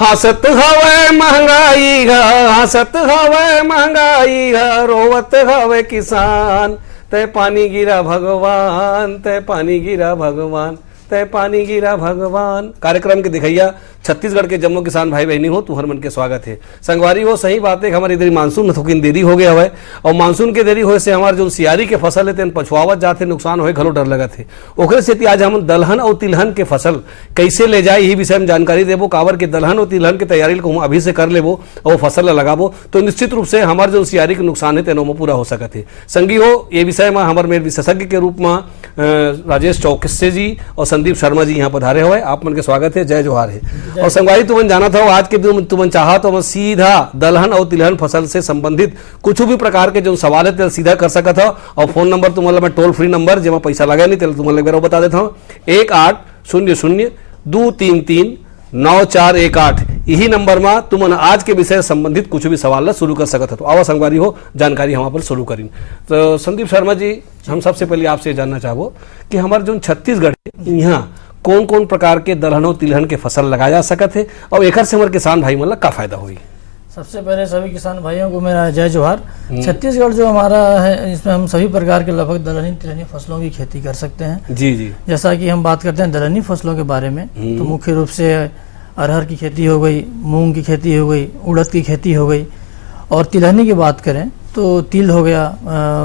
हसत हवे महंगाई हसत हवे महंगाई रोवत हवे किसान, तय पानी गिरा भगवान, तय पानी गिरा भगवान, तय पानी गिरा भगवान। कार्यक्रम के दिखैया छत्तीसगढ़ के जम्मू किसान भाई बहनी हो, तुहर मन के स्वागत है। संगवारी हो सही बात है, हमारे इधर मानसून थोकिन देरी हो गया है और मानसून के देरी होए से हमारे जो सियारी के फसल है तेन पछुआवत जाते, नुकसान होए घलो डर लगत है। ओकरे सेती आज हम दलहन और तिलहन के फसल कैसे ले जाए यही विषय में जानकारी देबो। काबर के दलहन और तिलहन के तैयारी को हम अभी से कर लेबो और फसल लगाबो तो निश्चित रूप से हमारे जो सियारी के नुकसान है तेनों में पूरा हो सकत है। संगी हो ये विषय में हमारे मेरे विशेषज्ञ के रूप में राजेश चौकसे जी और संदीप शर्मा जी यहाँ पधारे हुए, आप मन के स्वागत है, जय जोहार है। और संगवारी तुमन जाना था आज के तुमन चाहा तो मैं सीधा दलहन और तिलहन फसल से संबंधित कुछ भी प्रकार के जो सवाल है सीधा कर सकता था। और फोन नंबर तुम्हारा मैं टोल फ्री नंबर जेमा पैसा लगा नहीं तुम्हारे एक बार बता देता हूँ, 1800-233-9418 यही नंबर में तुमन आज के विषय संबंधित कुछ भी सवाल शुरू कर सकता तो आवा संगवारी हो जानकारी हम पर शुरू करें। तो संदीप शर्मा जी, हम सबसे पहले आपसे जानना चाहबो कि हमारे जो छत्तीसगढ़ यहाँ कौन कौन प्रकार के दलहन और तिलहन के फसल लगाया जा सकत है और एक से हमारे किसान भाई मतलब का फायदा हुई। सबसे पहले सभी किसान भाइयों को मेरा जय जोहार। छत्तीसगढ़ जो हमारा है इसमें हम सभी प्रकार के लगभग दलहनी तिलहनी फसलों की खेती कर सकते हैं। जी जी। जैसा कि हम बात करते हैं दलहनी फसलों के बारे में तो मुख्य रूप से अरहर की खेती हो गई, मूंग की खेती हो गई, उड़द की खेती हो गई। और तिलहनी की बात करें तो तिल हो गया,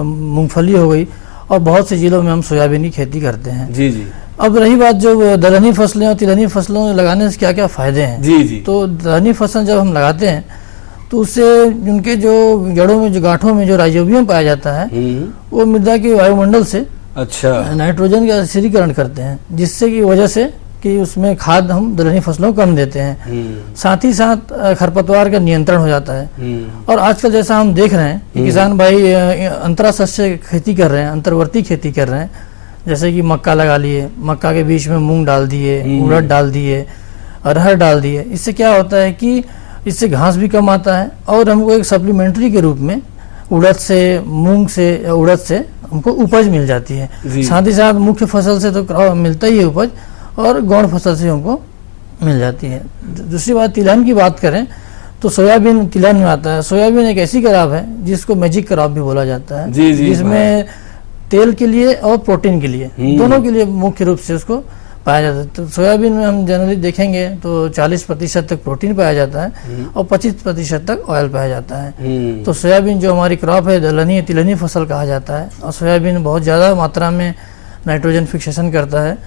मूंगफली हो गई और बहुत से जिलों में हम सोयाबीन की खेती करते हैं। जी जी। अब रही बात जो दलहनी फसलें और तिलहनी फसलों लगाने से क्या क्या फायदे हैं। जी जी। तो दलहनी फसल जब हम लगाते हैं तो उससे उनके जो जड़ों में जो गांठों में जो राइजोबियम पाया जाता है वो मृदा के वायुमंडल से अच्छा नाइट्रोजन का स्थिरीकरण करते हैं, जिससे की वजह से कि उसमें खाद हम दलहनी फसलों को कम देते हैं। साथ ही साथ खरपतवार का नियंत्रण हो जाता है। और आजकल जैसा हम देख रहे हैं कि किसान भाई अंतराशस्य खेती कर रहे हैं, अंतर्वर्ती खेती कर रहे हैं, जैसे कि मक्का लगा लिए, मक्का के बीच में मूंग डाल दिए, उड़द डाल दिए, अरहर डाल दिए। इससे क्या होता है कि इससे घास भी कम आता है और हमको एक सप्लीमेंट्री के रूप में उड़द से, मूंग से या उड़द से हमको उपज मिल जाती है। साथ ही साथ मुख्य फसल से तो मिलता ही है उपज और गौण फसल से हमको मिल जाती है। दूसरी बात तिलहन की बात करें तो सोयाबीन तिलहन में आता है। सोयाबीन एक ऐसी क्रॉप है जिसको मैजिक क्रॉप भी बोला जाता है, जिसमें तेल के लिए और प्रोटीन के लिए दोनों के लिए मुख्य रूप से उसको पाया जाता है। तो सोयाबीन में हम जनरली देखेंगे तो 40% तक प्रोटीन पाया जाता है और 25% तक ऑयल पाया जाता है। तो सोयाबीन जो हमारी क्रॉप है दलहनी तिलहनी फसल कहा जाता है। और सोयाबीन बहुत ज़्यादा मात्रा में नाइट्रोजन फिक्सेशन करता है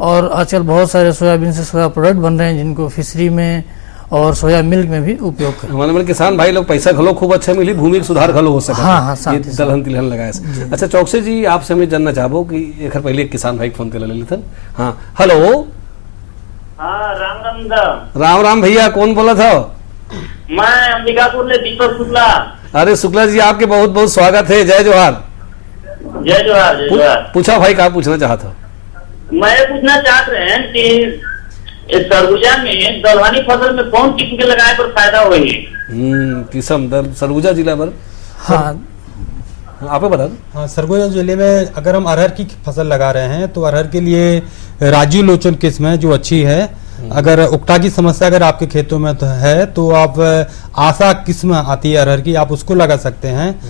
और आजकल बहुत सारे सोयाबीन से सोया प्रोडक्ट बन रहे हैं जिनको फिशरी में और सोया मिल्क में भी उपयोग करें। हमारे किसान भाई लोग पैसा घलो खूब अच्छा मिली, भूमि के सुधार घलो हो सका। हाँ, ये दलहन तिलहन लगाए। अच्छा चौकसे जी, आपसे मैं जानना चाहबो कि एक पहले एक किसान भाई फोन कर लेते। हाँ हेलो। हाँ राम राम। राम राम भैया, कौन बोला था? मैं अंबिकापुर में दीपक शुक्ला। अरे शुक्ला जी, आपके बहुत बहुत स्वागत है, जय जोहार। जय जोहार जय जोहार। पूछा भाई, क्या पूछना चाहता? मैं पूछना चाह रहे हैं कि सरगुजा में दलहनी फसल में कौन किस्म के लगाए पर फायदा हुई है? किस्म सरगुजा जिला पर। हाँ आप बता दो। हाँ, सरगुजा जिले में अगर हम अरहर की फसल लगा रहे हैं तो अरहर के लिए राजीव लोचन किस्म है जो अच्छी है। अगर उकटा की समस्या अगर आपके खेतों में तो है तो आप आशा किस्म आती है अरहर की, आप उसको लगा सकते हैं।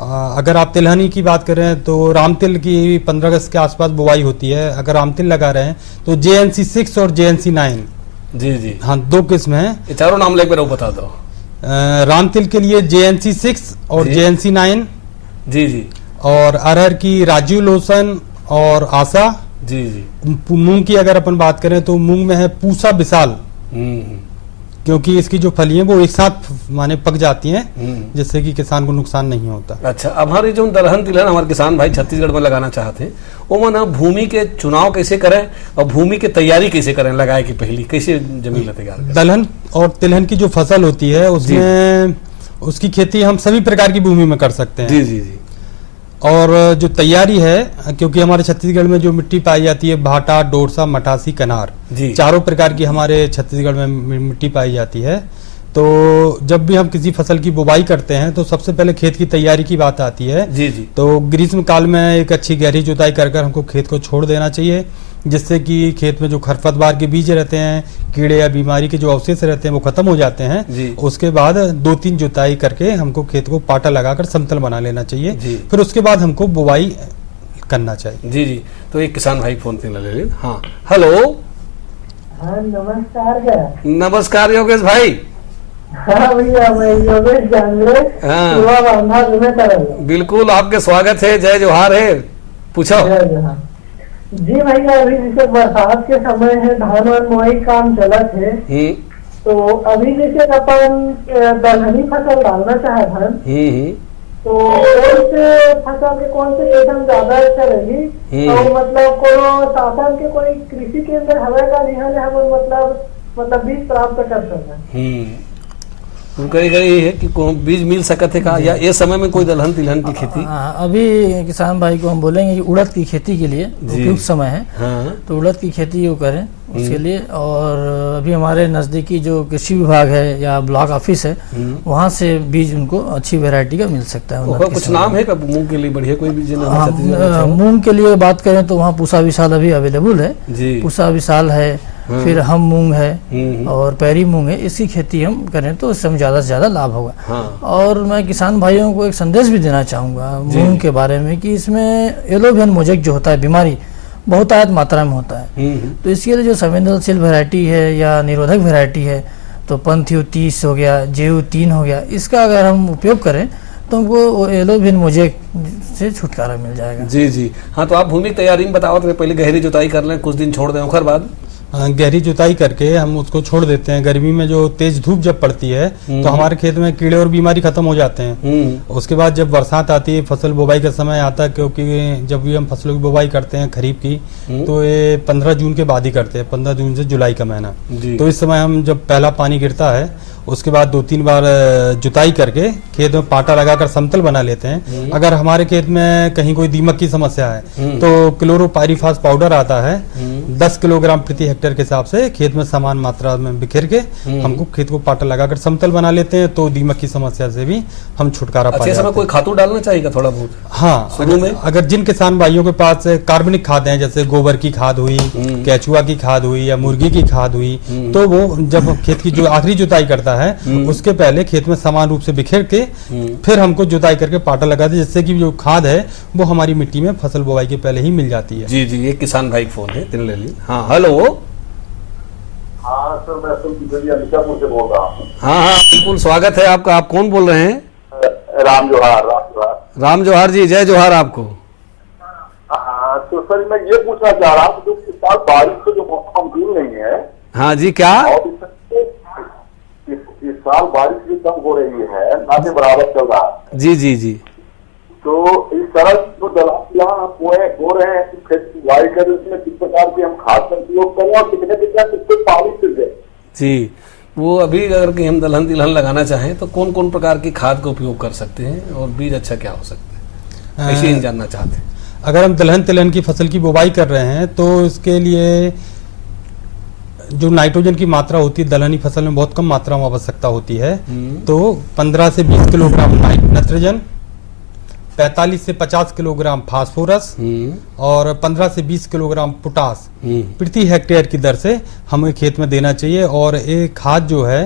अगर आप तिलहनी की बात करें तो रामतिल की 15 अगस्त के आसपास बुवाई होती है। अगर रामतिल लगा रहे हैं तो JNC 6 और JNC 9। जी जी। हाँ, दो किस्म हैं। ये चारों नाम लेकर बता दो। रामतिल के लिए JNC 6 और JNC 9। जी जी। और अरहर की राजीव लोचन और आशा। जी जी। मूंग की अगर अपन बात करें तो मूंग में है पूसा विशाल, क्योंकि इसकी जो फलियां वो एक साथ माने पक जाती हैं, जिससे कि किसान को नुकसान नहीं होता। अच्छा, अब हमारे जो दलहन तिलहन हमारे किसान भाई छत्तीसगढ़ में लगाना चाहते हैं वो ना भूमि के चुनाव कैसे करें और भूमि की तैयारी कैसे करें, लगाए की पहली कैसे जमीन तैयार करें? दलहन और तिलहन की जो फसल होती है उसमें उसकी खेती हम सभी प्रकार की भूमि में कर सकते हैं। जी जी जी। और जो तैयारी है, क्योंकि हमारे छत्तीसगढ़ में जो मिट्टी पाई जाती है भाटा, डोरसा, मठासी, कनार, चारों प्रकार की हमारे छत्तीसगढ़ में मिट्टी पाई जाती है। तो जब भी हम किसी फसल की बुवाई करते हैं तो सबसे पहले खेत की तैयारी की बात आती है। जी जी। तो ग्रीष्म काल में एक अच्छी गहरी जुताई कर हमको खेत को छोड़ देना चाहिए जिससे कि खेत में जो खरपतवार के बीज रहते हैं, कीड़े या बीमारी के जो अवशेष रहते हैं वो खत्म हो जाते जी। हैं। उसके बाद 2-3 जुताई करके हमको खेत को पाटा लगाकर समतल बना लेना चाहिए। जी। फिर उसके बाद हमको बुवाई करना चाहिए। जी जी, तो एक किसान भाई फोन पे ले लें। हाँ, हेलो। हाँ नमस्कार सर। नमस्कार योगेश भाई। हाँ भैया, मैं योगेश जानवे हाँ। युवा बांधा तुम्हें तरह। बिल्कुल, आपके स्वागत है, जय जोहार है, पूछो। जी भैया, अभी जैसे बरसात के समय है, धान और मोई काम चलत है, तो अभी जैसे अपन दलहनी फसल डालना चाहत हन, तो कौन से फसल के कौन से किस्म ज्यादा अच्छा रही? तो मतलब कोनो शासन के कोई कृषि केंद्र हवे का नहीं है, हम मतलब बीज प्राप्त कर सकें? उनका ये है कि बीज मिल सकत है का, या ये समय में कोई दलहन तिलहन की खेती? अभी किसान भाई को हम बोलेंगे कि उड़द की खेती के लिए उपयुक्त समय है। हाँ। तो उड़द की खेती वो करें उसके लिए। और अभी हमारे नज़दीकी जो कृषि विभाग है या ब्लॉक ऑफिस है, वहाँ से बीज उनको अच्छी वैरायटी का मिल सकता है। कुछ नाम है मूंग के लिए बढ़िया कोई बीज? मूंग के लिए बात करें तो वहाँ पूसा विशाल अभी अवेलेबल है। पूसा विशाल है, फिर हम मूंग है और पैरी मूंग है। इसकी खेती हम करें तो इससे ज़्यादा से ज़्यादा लाभ होगा। हाँ। और मैं किसान भाइयों को एक संदेश भी देना चाहूँगा मूंग के बारे में कि इसमें एलोवियन मोजेक जो होता है बीमारी बहुतायत मात्रा में होता है। तो इसके लिए जो संवेदनशील वैरायटी है या निरोधक वैरायटी है, तो पंथ्यू 30 हो गया, जेयू 3 हो गया, इसका अगर हम उपयोग करें तो हमको एलोवियन मोजेक से छुटकारा मिल जाएगा। जी जी। हाँ, तो आप भूमि तैयारी में बताओ, तो पहले गहरी जुताई कर लें, कुछ दिन छोड़ दें, उसके बाद गहरी जुताई करके हम उसको छोड़ देते हैं। गर्मी में जो तेज धूप जब पड़ती है तो हमारे खेत में कीड़े और बीमारी खत्म हो जाते हैं। उसके बाद जब बरसात आती है, फसल बुवाई का समय आता है, क्योंकि जब भी हम फसलों की बुवाई करते हैं खरीफ की, तो ये 15 जून के बाद ही करते हैं, 15 जून से जुलाई का महीना। तो इस समय हम जब पहला पानी गिरता है, उसके बाद 2-3 बार जुताई करके खेत में पाटा लगाकर समतल बना लेते हैं। अगर हमारे खेत में कहीं कोई दीमक की समस्या है तो क्लोरोपाइरीफास पाउडर आता है, 10 किलोग्राम प्रति हेक्टेयर के हिसाब से खेत में समान मात्रा में बिखेर के हमको खेत को पाटा लगाकर समतल बना लेते हैं, तो दीमक की समस्या से भी हम छुटकारा पा जाते हैं। कोई खातू डालना चाहिए थोड़ा बहुत? हाँ, अगर जिन किसान भाइयों के पास कार्बनिक खाद है, जैसे गोबर की खाद हुई, केचुआ की खाद हुई या मुर्गी की खाद हुई, तो वो जब खेत की जो आखिरी जुताई करता है उसके पहले खेत में समान रूप से बिखेर के फिर हमको जुताई करके पाटा लगाते हैं, जिससे कि जो खाद है वो हमारी मिट्टी में फसल बुवाई के पहले ही मिल जाती है। जी जी, एक किसान भाई फोन है, ले ली। हाँ, हेलो। हाँ सर, मैं अलीशापुर से बोल रहा हूँ। हाँ हाँ, बिल्कुल स्वागत है आपका। आप कौन बोल रहे हैं? राम जोहार। राम जोहार जी, जय जोहार आपको। हाँ, तो सर मैं ये पूछना चाह रहा हूँ, जो इस साल बारिश को जो मौसम अनुकूल नहीं है। हाँ जी, क्या? और इस साल बारिश भी कम हो रही है, ना के बराबर चल रहा है। जी जी जी। तो इस तरह जो दलहन हो रहे हैं, खेत की बुआई करें, उसमें किस प्रकार की हम खाद का उपयोग करें और कितने कितने पानी से दें? जी, वो अभी अगर कि हम दलहन तिलहन लगाना चाहें तो कौन कौन प्रकार की खाद का उपयोग कर सकते हैं और बीज अच्छा क्या हो सकता है, ऐसे ही जानना चाहते हैं। अगर हम दलहन तिलहन की फसल की बुवाई कर रहे हैं तो इसके लिए जो नाइट्रोजन की मात्रा होती है दलहनी फसल में बहुत कम मात्रा में आवश्यकता होती है। तो 15 से 20 किलोग्राम नाइट्रोजन, 45 से 50 किलोग्राम फास्फोरस और 15 से 20 किलोग्राम पोटास प्रति हेक्टेयर की दर से हमें खेत में देना चाहिए। और ये खाद जो है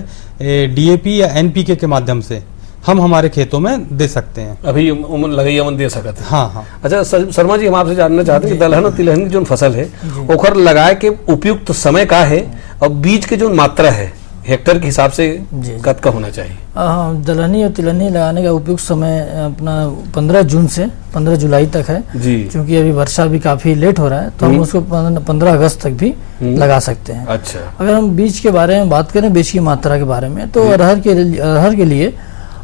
डीएपी या एनपीके के माध्यम से हम हमारे खेतों में दे सकते हैं। अभी उमन लगे अमन दे सकते हैं। हाँ हाँ। अच्छा शर्मा जी, हम आपसे जानना चाहते हैं कि दलहन और तिलहन की जो फसल है ओखर लगाए के उपयुक्त समय का है और बीज के जो मात्रा है हेक्टेयर के हिसाब से कद का होना चाहिए? दलहनी और तिलहनी लगाने का उपयुक्त समय अपना 15 जून से 15 जुलाई तक है जी। क्योंकि अभी वर्षा भी काफी लेट हो रहा है, तो हम उसको 15 अगस्त तक भी लगा सकते हैं। अच्छा। अगर हम बीज के बारे में बात करें, बीज की मात्रा के बारे में, तो अरहर के लिए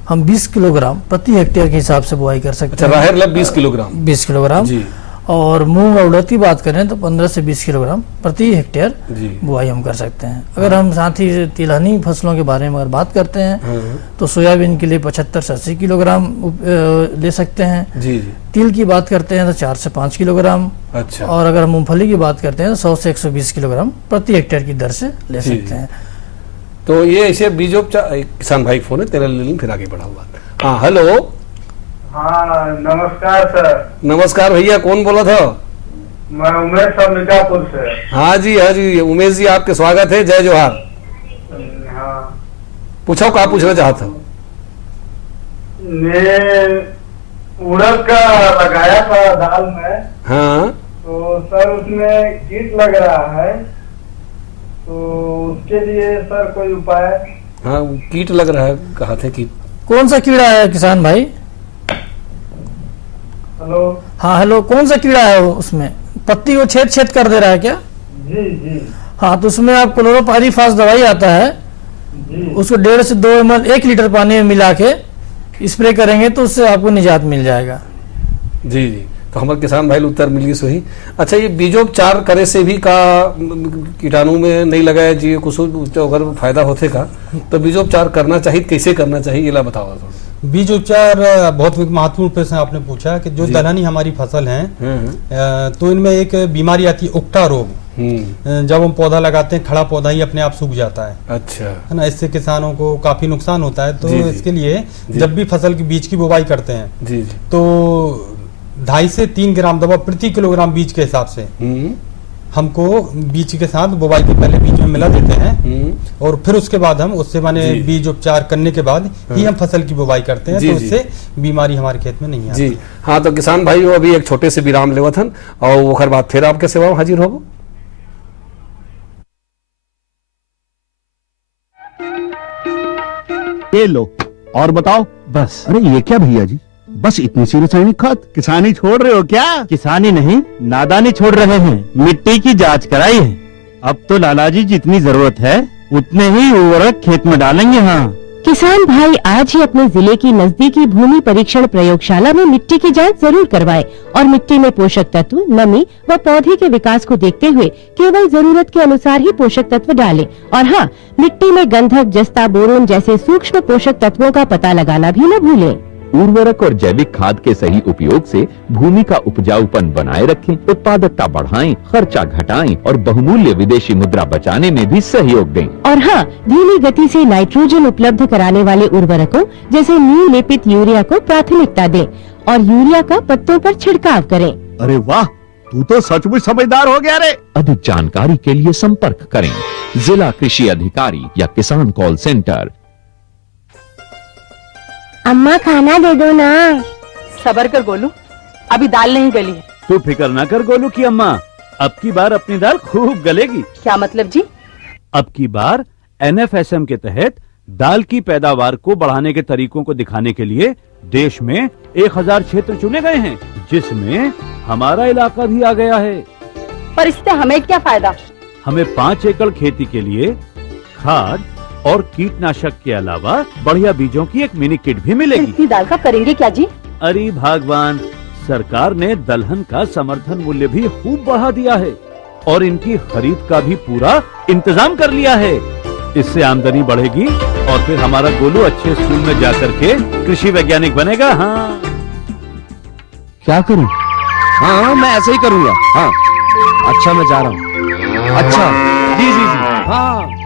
हम 20 किलोग्राम प्रति हेक्टेयर के हिसाब से बुआई कर सकते हैं। राहर लब 20 किलोग्राम 20 किलोग्राम जी। और मूंग और उड़द की बात करें तो 15 से 20 किलोग्राम प्रति हेक्टेयर बुआई हम कर सकते हैं। अगर हम साथ ही तिलहनी फसलों के बारे में अगर बात करते हैं तो सोयाबीन के लिए 75 से 80 किलोग्राम ले सकते हैं जी। तिल की बात करते हैं तो 4 से 5 किलोग्राम। अच्छा। और अगर हम मूंगफली की बात करते हैं तो 100 से 120 किलोग्राम प्रति हेक्टेयर की दर से ले सकते हैं। तो ये ऐसे बीजोपचार, किसान भाई फोन है, तेरा ले फिर आगे बढ़ा हुआ। हाँ, हेलो। हाँ नमस्कार सर। नमस्कार भैया, कौन बोला था? मैं उमेश अंबिकापुर से। हाँ जी उमेश जी, आपके स्वागत है, जय जोहार। हाँ, पूछो क्या पूछना चाहते हो? मैं उड़द का लगाया था दाल में, हाँ तो सर उसमें कीट लग रहा है, तो उसके लिए सर कोई उपाय? हाँ, कीट लग रहा है, कहा थे कीट। कौन सा कीड़ा है किसान भाई? हेलो। हाँ हेलो, कौन सा कीड़ा है वो? उसमें पत्ती को छेद छेद कर दे रहा है क्या? जी। हाँ, तो उसमें आप क्लोरोपाइरीफास दवाई आता है, जी। उसको 1.5 से 2 ml 1 लीटर पानी में मिला के स्प्रे करेंगे तो उससे आपको निजात मिल जाएगा। जी, तो हमारे किसान भाई उत्तर मिल गई सही। अच्छा, ये बीजोपचार करे से भी का कीटाणु में नहीं लगाया जी, कुछ अगर फायदा होते का तो बीजोपचार करना चाहिए, कैसे करना चाहिए ये ला बताओ थोड़ा। बीज उपचार बहुत महत्वपूर्ण प्रश्न आपने पूछा कि जो दलहनी हमारी फसल है तो इनमें एक बीमारी आती है उकटा रोग। जब हम पौधा लगाते हैं खड़ा पौधा ही अपने आप सूख जाता है। अच्छा, है ना, इससे किसानों को काफी नुकसान होता है। तो इसके लिए जब भी फसल की बीज की बुवाई करते हैं तो 2.5 से 3 ग्राम दवा प्रति किलोग्राम बीज के हिसाब से हमको बीज के साथ बुवाई के पहले बीज में मिला देते हैं और फिर उसके बाद हम उससे माने बीज उपचार करने के बाद ही हम फसल की बुवाई करते हैं, तो उससे बीमारी हमारे खेत में नहीं आती। जी हाँ, तो किसान भाई वो अभी एक छोटे से विराम लेवत हन और ओकर बाद फिर आपके सेवा में हाजिर होबो। ये लो और बताओ। बस। अरे ये क्या भैया जी, बस इतनी सी रासायनिक खाद? किसानी छोड़ रहे हो क्या? किसानी नहीं, नादानी छोड़ रहे हैं। मिट्टी की जांच कराई है, अब तो लाला जी जितनी जरूरत है उतने ही उर्वरक खेत में डालेंगे। हाँ, किसान भाई आज ही अपने जिले की नजदीकी भूमि परीक्षण प्रयोगशाला में मिट्टी की जांच जरूर करवाएं और मिट्टी में पोषक तत्व, नमी व पौधे के विकास को देखते हुए केवल जरूरत के अनुसार ही पोषक तत्व डालें। और हाँ, मिट्टी में गंधक, जस्ता, बोरोन जैसे सूक्ष्म पोषक तत्वों का पता लगाना भी न भूलें। उर्वरक और जैविक खाद के सही उपयोग से भूमि का उपजाऊपन बनाए रखें, उत्पादकता बढ़ाएं, खर्चा घटाएं और बहुमूल्य विदेशी मुद्रा बचाने में भी सहयोग दें। और हाँ, धीमी गति से नाइट्रोजन उपलब्ध कराने वाले उर्वरकों जैसे नीम लेपित यूरिया को प्राथमिकता दें और यूरिया का पत्तों पर छिड़काव करें। अरे वाह, तू तो सचमुच समझदार हो गया रे। अधिक जानकारी के लिए संपर्क करें जिला कृषि अधिकारी या किसान कॉल सेंटर। अम्मा खाना दे दो ना। सबर कर गोलू, अभी दाल नहीं गली है। तू फिक्र ना कर गोलू की अम्मा, अब की बार अपनी दाल खूब गलेगी। क्या मतलब जी? अब की बार NFSM के तहत दाल की पैदावार को बढ़ाने के तरीकों को दिखाने के लिए देश में 1000 क्षेत्र चुने गए हैं, जिसमें हमारा इलाका भी आ गया है। पर इससे हमें क्या फायदा? हमें 5 एकड़ खेती के लिए खाद और कीटनाशक के अलावा बढ़िया बीजों की एक मिनी किट भी मिलेगी। इतनी दाल का करेंगे क्या जी? अरे भगवान, सरकार ने दलहन का समर्थन मूल्य भी खूब बढ़ा दिया है और इनकी खरीद का भी पूरा इंतजाम कर लिया है। इससे आमदनी बढ़ेगी और फिर हमारा गोलू अच्छे स्कूल में जाकर के कृषि वैज्ञानिक बनेगा। हाँ, क्या करूं? हाँ, मैं ऐसे ही करूंगा। हाँ, अच्छा मैं जा रहा हूँ। अच्छा, जी जी जी, हाँ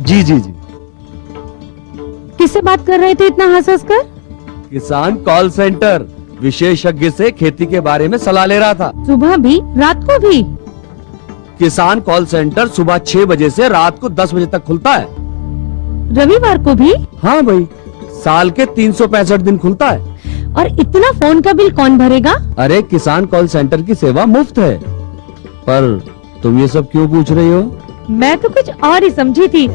जी जी जी। किससे बात कर रहे थे इतना हंस कर? किसान कॉल सेंटर, विशेषज्ञ से खेती के बारे में सलाह ले रहा था। सुबह भी रात को भी? किसान कॉल सेंटर सुबह 6 बजे से रात को 10 बजे तक खुलता है। रविवार को भी? हाँ भाई, साल के 365 दिन खुलता है। और इतना फोन का बिल कौन भरेगा? अरे किसान कॉल सेंटर की सेवा मुफ्त है। पर तुम ये सब क्यों पूछ रही हो? मैं तो कुछ और ही समझी थी।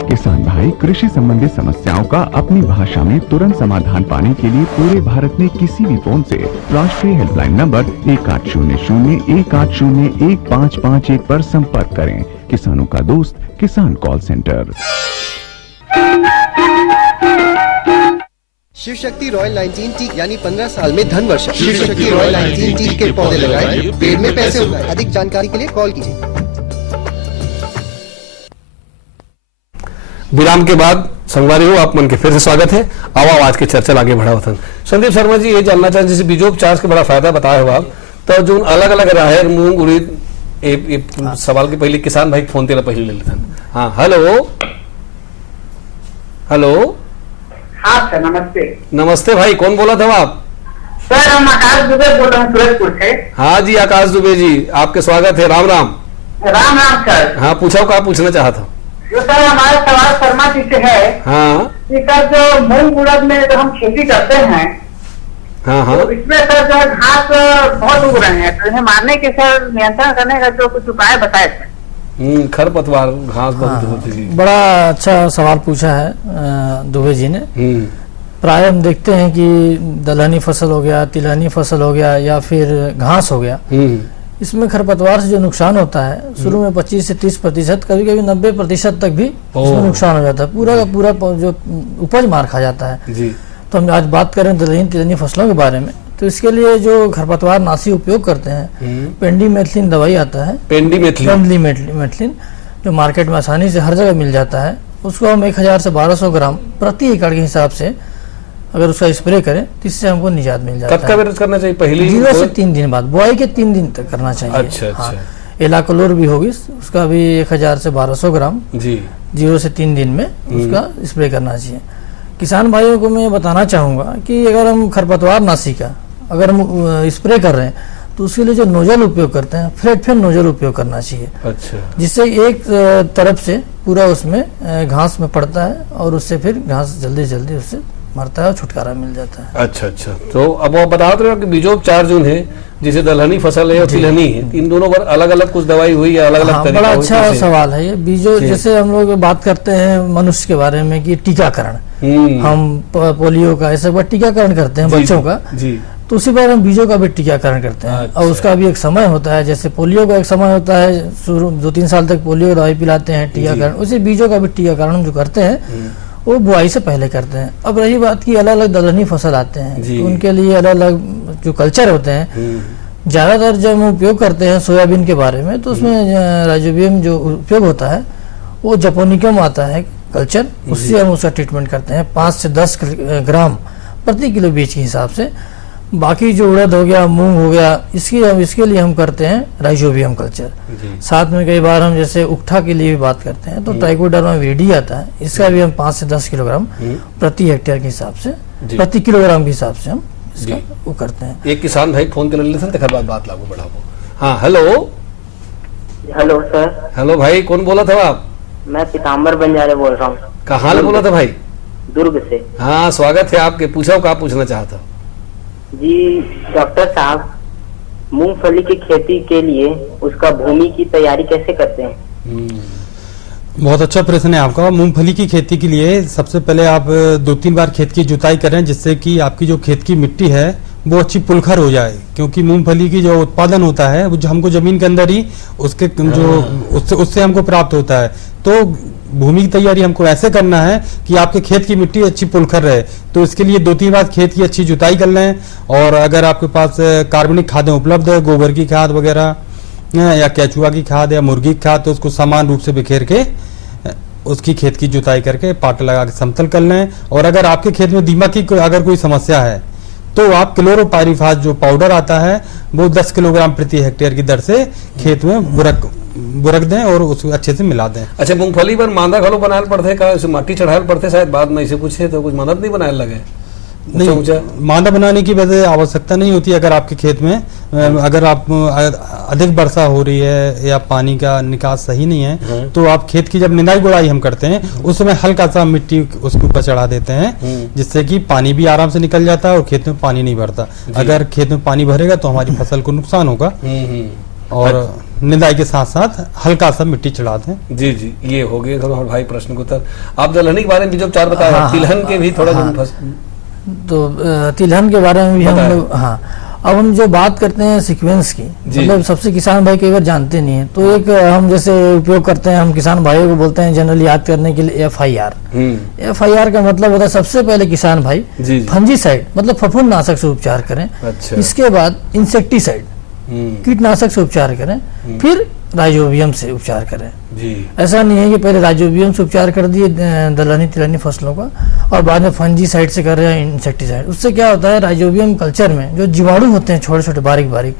किसान भाई, कृषि संबंधित समस्याओं का अपनी भाषा में तुरंत समाधान पाने के लिए पूरे भारत में किसी भी फोन से राष्ट्रीय हेल्पलाइन नंबर 1800-1801-551 पर संपर्क करें। किसानों का दोस्त किसान call centre. Shiv Shakti royal 19T यानी 15 साल में धन वर्षा। शिव शक्ति रॉयल 19T के पौधे लगाए, पेड़ में पैसे उगाए। अधिक जानकारी के लिए कॉल कीजिए। विराम के बाद संगवारी हो आप मन के फिर से स्वागत है। आओ आज के चर्चा आगे बढ़ा होता। संदीप शर्मा जी, ये जानना चाहते जैसे बीजोपचार के बड़ा फायदा बताया हो आप, तो जो अलग अलग राहर मूंग उड़ीद सवाल के पहले किसान भाई फोन तेरा पहले ले लेते हैं। हाँ, हेलो हेलो हाँ सर, नमस्ते। नमस्ते भाई, कौन बोला था आप? सर हम आकाश दुबे बोल रहे हैं सूरजपुर से। हाँ जी आकाश दुबे जी, आपके स्वागत है। राम राम। राम राम सर। हाँ पूछो, क्या पूछना चाहा था? जो सर हमारा सवाल शर्मा जी से है हाँ कि सर जो मूंग उड़द में जो हम खेती करते हैं, हाँ हाँ, तो इसमें सर जो घास बहुत उग रहे हैं, तो इन्हें मारने के सर नियंत्रण करने का जो कुछ उपाय बताए सर। खरपतवार घास बहुत होती है। बड़ा अच्छा सवाल पूछा है दुबे जी ने। प्राय हम देखते हैं कि दलहनी फसल हो गया, तिलहनी फसल हो गया या फिर घास हो गया, इसमें खरपतवार से जो नुकसान होता है शुरू में 25 से 30%, कभी कभी 90% तक भी इसमें नुकसान हो जाता है। पूरा का पूरा जो उपज मार खा जाता है जी। तो हम आज बात करें दलहनी तिलहनी फसलों के बारे में, तो इसके लिए जो खरपतवार नाशी उपयोग करते हैं, पेंडीमेथिलीन दवाई आता है, पेंडीमेथिलीन जो मार्केट में आसानी से हर जगह मिल जाता है, उसको हम 1000 से 1200 ग्राम प्रति एकड़ के हिसाब से अगर उसका स्प्रे करें तो इससे हमको निजात मिल जाता है। कब का बेरस करना चाहिए? पहली 0 से 3 दिन बाद, बुआई के 3 दिन तक करना चाहिए। अच्छा अच्छा। हाँ। एलाकोलोर भी होगी, उसका भी 1000 से 1200 ग्राम जी 0 से 3 दिन में उसका स्प्रे करना चाहिए। किसान भाइयों को मैं बताना चाहूँगा कि अगर हम खरपतवार नाशी का अगर हम स्प्रे कर रहे हैं तो उसके लिए जो नोजल उपयोग करते हैं, फ्लैट फैन नोजल उपयोग करना चाहिए। अच्छा। जिससे एक तरफ से पूरा उसमें घास में पड़ता है और उससे फिर घास जल्दी जल्दी उससे मरता है और छुटकारा मिल जाता है। अच्छा अच्छा। तो अब आप बता रहे हो कि बीजोपचार जो है, जैसे दलहनी फसल है और तिलहनी है, इन दोनों पर अलग अलग कुछ दवाई हुई या अलग अलग तरीका? बड़ा अच्छा सवाल है ये। बीजो जैसे हम लोग बात करते हैं मनुष्य के बारे में कि टीकाकरण, हम पोलियो का ऐसा टीकाकरण करते हैं बच्चों का जी, तो उसी बार हम बीजों का भी टीकाकरण करते हैं। और उसका भी एक समय होता है, जैसे पोलियो का एक समय होता है, शुरू 2-3 साल तक पोलियो दवाई पिलाते हैं टीकाकरण, उसी बीजों का भी टीकाकरण हम जो करते हैं वो बुआई से पहले करते हैं। अब रही बात की अलग अलग दलहनी फसल आते हैं, तो उनके लिए अलग अलग जो कल्चर होते हैं, ज्यादातर जब हम उपयोग करते हैं सोयाबीन के बारे में, तो उसमें राइजोबियम जो उपयोग होता है वो जपोनिकम आता है कल्चर, उससे हम उसका ट्रीटमेंट करते हैं 5 से 10 ग्राम प्रति किलो बीज के हिसाब से। बाकी जो उड़द हो गया, मूंग हो गया, इसके लिए हम करते हैं राइजोबियम कल्चर। साथ में कई बार हम जैसे उकठा के लिए भी बात करते हैं तो ट्राइकोडर्मा विरिडी आता है, इसका भी हम 5 से 10 किलोग्राम प्रति हेक्टेयर के हिसाब से, प्रति किलोग्राम के हिसाब से हम इसका वो करते हैं। एक किसान भाई फोन कर लेते हैं, बात लागू बढ़ाओ। हाँ हेलो। Hello sir. हेलो भाई, कौन बोला था आप? मैं पीताम्बर बंजारे बोल रहा हूँ। कहाँ से बोला था भाई? दुर्ग से। हाँ स्वागत है आपके, पूछो क्या पूछना चाहता? जी डॉक्टर साहब, मूंगफली की खेती के लिए उसका भूमि की तैयारी कैसे करते हैं? बहुत अच्छा प्रश्न है आपका। मूंगफली की खेती के लिए सबसे पहले आप 2-3 बार खेत की जुताई करें, जिससे कि आपकी जो खेत की मिट्टी है वो अच्छी पुलखर हो जाए, क्योंकि मूंगफली की जो उत्पादन होता है वो जो हमको जमीन के अंदर ही उसके जो उससे हमको प्राप्त होता है। तो भूमि की तैयारी हमको ऐसे करना है कि आपके खेत की मिट्टी अच्छी पुलखर रहे, तो इसके लिए 2-3 बार खेत की अच्छी जुताई कर लें। और अगर आपके पास कार्बनिक खादें उपलब्ध है, गोबर की खाद वगैरह या केचुआ की खाद या मुर्गी की खाद, तो उसको समान रूप से बिखेर के उसकी खेत की जुताई करके पाट लगा के समतल कर लें। और अगर आपके खेत में दीमक की अगर कोई समस्या है तो आप क्लोरोपाइरिफास जो पाउडर आता है वो 10 किलोग्राम प्रति हेक्टेयर की दर से खेत में बुरक दें और उसको अच्छे से मिला दें। अच्छा, मूंगफली पर मांदा घलो बनाए पड़ते का, माटी चढ़ाए पड़ते शायद बाद में, इसे कुछ है तो कुछ मदद नहीं बनाए लगे? नहीं, मांदा बनाने की वजह आवश्यकता नहीं होती। अगर आपके खेत में अगर आप अधिक वर्षा हो रही है या पानी का निकास सही नहीं है, तो आप खेत की जब निंदाई गुड़ाई हम करते हैं उस समय हल्का सा मिट्टी उसके ऊपर चढ़ा देते हैं, जिससे कि पानी भी आराम से निकल जाता है और खेत में पानी नहीं भरता। अगर खेत में पानी भरेगा तो हमारी फसल को नुकसान होगा। और निंदाई के साथ साथ हल्का सा मिट्टी चढ़ा दें। जी जी, ये हो गए भाई प्रश्न को उत्तर। आप दलहनी के बारे में जो 4 बताया, तिलहन के भी थोड़ा तो तिलहन के बारे में भी हम लोग, हाँ अब हम जो बात करते हैं सीक्वेंस की, मतलब सबसे किसान भाई कई बार जानते नहीं है, तो एक हम जैसे उपयोग करते हैं, हम किसान भाइयों को बोलते हैं जनरली याद करने के लिए FIR। FIR का मतलब होता है सबसे पहले किसान भाई फंजीसाइड मतलब फफूंद नाशक से उपचार करें। अच्छा। इसके बाद इंसेक्टिसाइड कीटनाशक से उपचार करें, फिर राइजोबियम से उपचार करें। जी। ऐसा नहीं है कि पहले राइजोबियम से उपचार कर दिए दलहनी तिलहनी फसलों का और बाद में फंजीसाइड से कर रहे हैं इंसेक्टिसाइड। उससे क्या होता है, राइजोबियम कल्चर में जो जीवाणु होते हैं छोटे छोटे बारीक बारीक,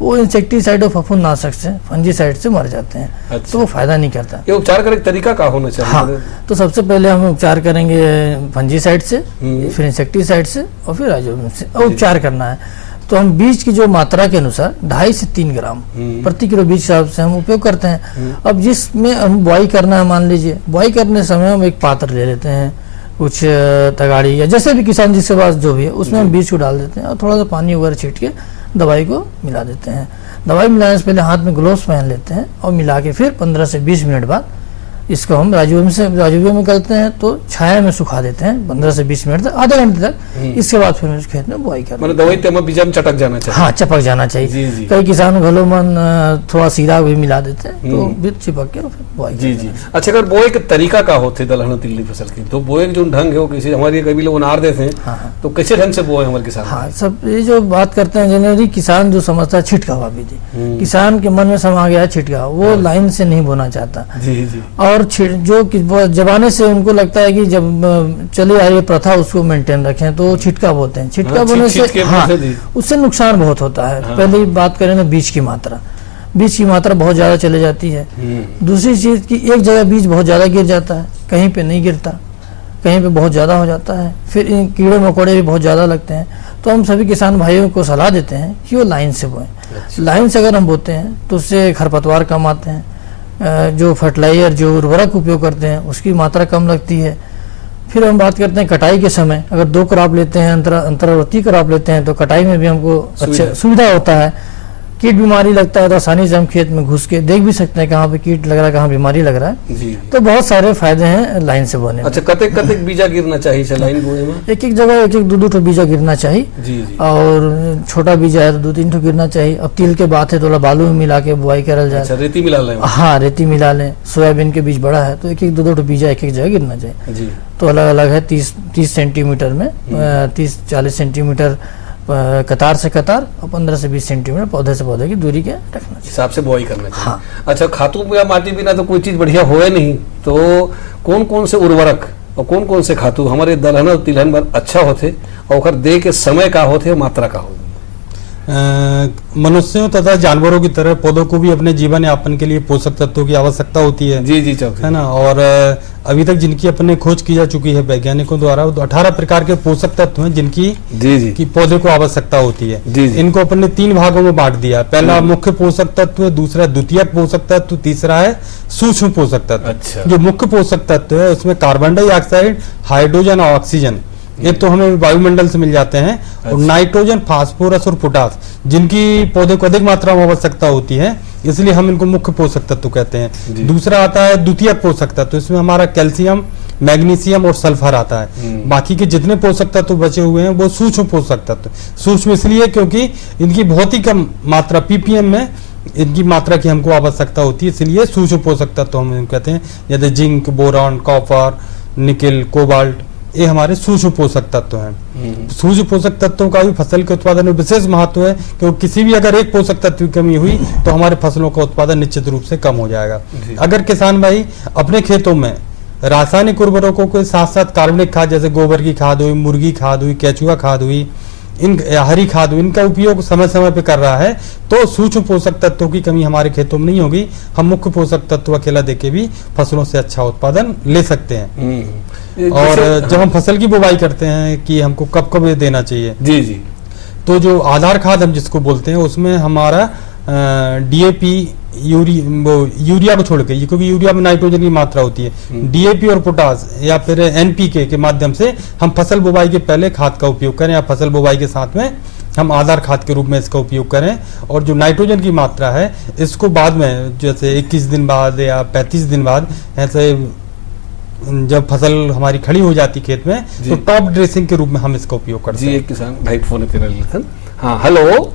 वो इंसेक्टिसाइड और फफूंदनाशक से फंजीसाइड से मर जाते हैं। अच्छा। तो वो फायदा नहीं करता। ये उपचार का तरीका क्या होना चाहिए? हाँ, तो सबसे पहले हम उपचार करेंगे फंजीसाइड से, फिर इंसेक्टिसाइड से और फिर राइजोबियम से उपचार करना है। तो हम बीज की जो मात्रा के अनुसार 2.5 से 3 ग्राम प्रति किलो बीज हिसाब से हम उपयोग करते हैं। अब जिसमें हम बुआई करना है, मान लीजिए बुआई करने समय हम एक पात्र ले लेते हैं, कुछ तगाड़ी या जैसे भी किसान जिसके पास जो भी है, उसमें हम बीज को डाल देते हैं और थोड़ा सा पानी वगैरह छीट के दवाई को मिला देते हैं। दवाई मिलाने से पहले हाथ में ग्लोव्स पहन लेते हैं और मिला के फिर 15 से 20 मिनट बाद इसको हम राइजोबियम में करते हैं तो छाया में सुखा देते हैं 15 से 20 मिनट तक, आधे घंटे तक। इसके बाद फिर उस खेत में बुआई करते हैं। मतलब दवाई तेमा बीजा में चटक जाना चाहिए। हाँ, चपक जाना चाहिए। कई किसान घलो मन थोड़ा सीरा भी मिला देते हैं तो भी चिपक के फिर बुआई। जी जी। अच्छा, अगर बोए के तरीका का होते दलहन तिल्ली फसल की, तो बोए जो ढंग है वो कैसे, हमारे कभी लोग नार देते हैं तो कैसे ढंग से बोए हमारे किसान? हाँ, सब ये जो बात करते हैं जनरली किसान जो समझता है छिटकावा विधि, किसान के मन में समा गया है छिटकावा, वो लाइन से नहीं बोना चाहता। जी जी। और जो जमाने से उनको लगता है कि जब चले आ रही प्रथा उसको मेंटेन रखें तो छिटका बोलते हैं। छिटका बोलने से हाँ, उससे नुकसान बहुत होता है। पहले बात करें तो बीज की मात्रा बहुत ज्यादा चले जाती है। दूसरी चीज की एक जगह बीज बहुत ज्यादा गिर जाता है, कहीं पे नहीं गिरता, कहीं पे बहुत ज्यादा हो जाता है, फिर इन कीड़े मकोड़े भी बहुत ज्यादा लगते हैं। तो हम सभी किसान भाइयों को सलाह देते हैं कि वो लाइन से बोएं। लाइन से अगर हम बोते हैं तो उससे खरपतवार कम आते हैं, जो फर्टिलाइजर जो उर्वरक उपयोग करते हैं उसकी मात्रा कम लगती है। फिर हम बात करते हैं कटाई के समय, अगर 2 क्रॉप लेते हैं, अंतरावर्ती क्रॉप लेते हैं तो कटाई में भी हमको अच्छा सुविधा होता है। कीट बीमारी लगता है तो आसानी से हम खेत में घुस के देख भी सकते हैं कहाँ पे कीट लग रहा है, कहाँ बीमारी लग रहा है जी। तो बहुत सारे फायदे हैं लाइन से बोने में। अच्छा, कतेक बीजा गिरना चाहिए लाइन बोने में? एक जगह 1-2 ठो बीजा गिरना चाहिए जी। और छोटा बीजा है तो 2-3 ठो गिरना चाहिए। अब तिल के बात है तो बालू में मिला के बुआई करल जाए। अच्छा, रेती मिला लें? हाँ, रेती मिला लें। सोयाबीन के बीज बड़ा है तो 1-2 ठो बीजा एक जगह गिरना चाहिए जी। तो अलग अलग है 30 सेंटीमीटर में, 30-40 सेंटीमीटर कतार से कतार और 15 से 20 सेंटीमीटर पौधे से पौधे की दूरी के रखना चाहिए, हिसाब से बुआई करना चाहिए। हाँ। अच्छा, खातू या माटी बिना तो कोई चीज बढ़िया होए नहीं, तो कौन कौन से उर्वरक और कौन कौन से खातू हमारे दलहन और तिलहन में अच्छा होते और दे के समय का होते, मात्रा का होते? मनुष्यों तथा जानवरों की तरह पौधों को भी अपने जीवन यापन के लिए पोषक तत्वों की आवश्यकता होती है। जी जी चौक है ना। और अभी तक जिनकी अपने खोज की जा चुकी है वैज्ञानिकों द्वारा, 18 प्रकार के पोषक तत्व हैं जिनकी जी जी की पौधे को आवश्यकता होती है। जी जी। इनको अपने 3 भागों में बांट दिया। पहला मुख्य पोषक तत्व, दूसरा द्वितीयक पोषक तत्व, तीसरा है सूक्ष्म पोषक तत्व। अच्छा। जो मुख्य पोषक तत्व है उसमें कार्बन डाइऑक्साइड, हाइड्रोजन और ऑक्सीजन, ये तो हमें वायुमंडल से मिल जाते हैं। अच्छा। और नाइट्रोजन, फास्फोरस और पोटास जिनकी पौधे को अधिक मात्रा में आवश्यकता होती है, इसलिए हम इनको मुख्य पोषक तत्व कहते हैं। दूसरा आता है द्वितीयक पोषक तत्व, इसमें हमारा कैल्शियम, मैग्नीशियम और सल्फर आता है। बाकी के जितने पोषक तत्व बचे हुए हैं वो सूक्ष्म पोषक तत्व। सूक्ष्म इसलिए क्योंकि इनकी बहुत ही कम मात्रा पीपीएम में इनकी मात्रा की हमको आवश्यकता होती है, इसलिए सूक्ष्म पोषक तत्व हम कहते हैं। जैसे zinc, boron, copper, nickel, cobalt, ये हमारे सूक्ष्म पोषक तत्व हैं। सूक्ष्म पोषक तत्वों का भी फसल के उत्पादन में विशेष महत्व है, क्योंकि किसी भी अगर एक पोषक तत्व की कमी हुई तो हमारे फसलों का उत्पादन निश्चित रूप से कम हो जाएगा। अगर किसान भाई अपने खेतों में रासायनिक उर्वरकों के साथ साथ कार्बनिक खाद जैसे गोबर की खाद हुई, मुर्गी खाद हुई, केचुआ खाद हुई, इन हरी खाद हुई, इनका उपयोग समय समय पे कर रहा है तो सूक्ष्म पोषक तत्वों की कमी हमारे खेतों में नहीं होगी। हम मुख्य पोषक तत्व अकेला देके भी फसलों से अच्छा उत्पादन ले सकते हैं। और जब हम फसल की बुवाई करते हैं कि हमको कब कब देना चाहिए जी जी, तो जो आधार खाद हम जिसको बोलते हैं उसमें हमारा डीएपी, यूरिया को छोड़ के, क्योंकि यूरिया में नाइट्रोजन की मात्रा होती है, डीएपी और पोटास या फिर एनपीके के माध्यम से हम फसल बुवाई के पहले खाद का उपयोग करें, या फसल बुवाई के साथ में हम आधार खाद के रूप में इसका उपयोग करें। और जो नाइट्रोजन की मात्रा है इसको बाद में जैसे 21 दिन बाद या 35 दिन बाद ऐसे जब फसल हमारी खड़ी हो जाती खेत में तो टॉप ड्रेसिंग के रूप में हम इसका उपयोग करते हैं। जी, एक किसान भाई फोन पे लेते हैं। हाँ, हेलो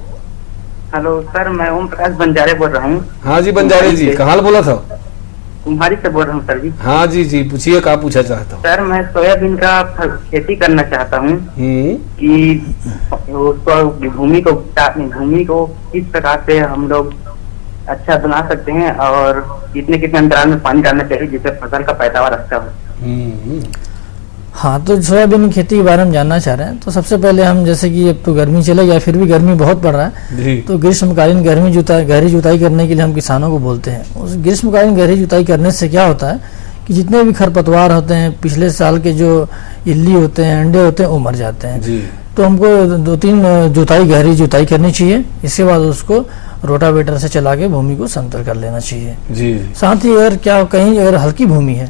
सर, मैं ओम प्रकाश बंजारे बोल रहा हूँ। हाँ जी बंजारे जी, कहाँ बोला था? कुम्हारी से बोल रहा हूँ सर जी। हाँ जी जी, पूछिए क्या पूछा चाहता हूँ? सर, मैं सोयाबीन का खेती करना चाहता हूँ कि उसको भूमि को किस प्रकार से हम लोग अच्छा बना सकते हैं और कितने कितने अंतराल में पानी डालना चाहिए जिससे फसल का पैदावार अच्छा हो? हाँ, तो सोयाबीन की खेती के बारे में जानना चाह रहे हैं। तो सबसे पहले हम, जैसे कि अब तो गर्मी चले गया, फिर भी गर्मी बहुत पड़ रहा है, तो ग्रीष्मकालीन गहरी जुताई करने के लिए हम किसानों को बोलते हैं। उस ग्रीष्मकालीन गहरी जुताई करने से क्या होता है कि जितने भी खरपतवार होते हैं, पिछले साल के जो इल्ली होते हैं, अंडे होते हैं, वो मर जाते हैं। तो हमको 2-3 गहरी जुताई करनी चाहिए। इसके बाद उसको रोटावेटर से चला के भूमि को समतल कर लेना चाहिए जी। साथ ही अगर कहीं अगर हल्की भूमि है,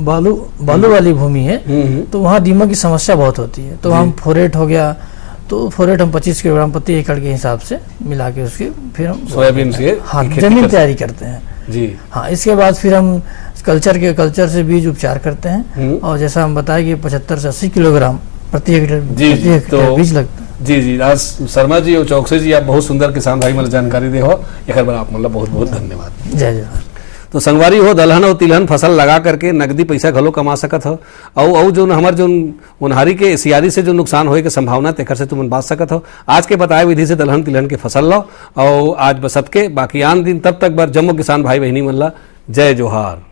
बालू वाली भूमि है, तो वहाँ दीमक की समस्या बहुत होती है। तो हम फोरेट हो गया, तो फोरेट हम 25 किलोग्राम प्रति एकड़ के हिसाब से मिला के उसकी फिर हम सोयाबीन से जमीन तैयारी करते हैं जी। हाँ, इसके बाद फिर हम कल्चर से बीज उपचार करते हैं, और जैसा हम बताए कि 75 से 80 किलोग्राम प्रति हेक्टेयर बीज लगता है जी। आज शर्मा जी और चौकसे जी, आप बहुत सुंदर किसान भाई मतलब जानकारी दे हो, एक बार आप मतलब बहुत बहुत धन्यवाद। जय जवाहर। तो संगवारी हो, दलहन और तिलहन फसल लगा करके नकदी पैसा घलो कमा सकत हो, और जो हमार जो उनहारी के सियारी से जो नुकसान होए के संभावना तेकर से तुम बाच सकत हो। आज के बताए विधि से दलहन तिलहन के फसल लो, और आज बसत के बाकी आन दिन तब तक बार जम्मो किसान भाई बहनी मन ला जय जोहार।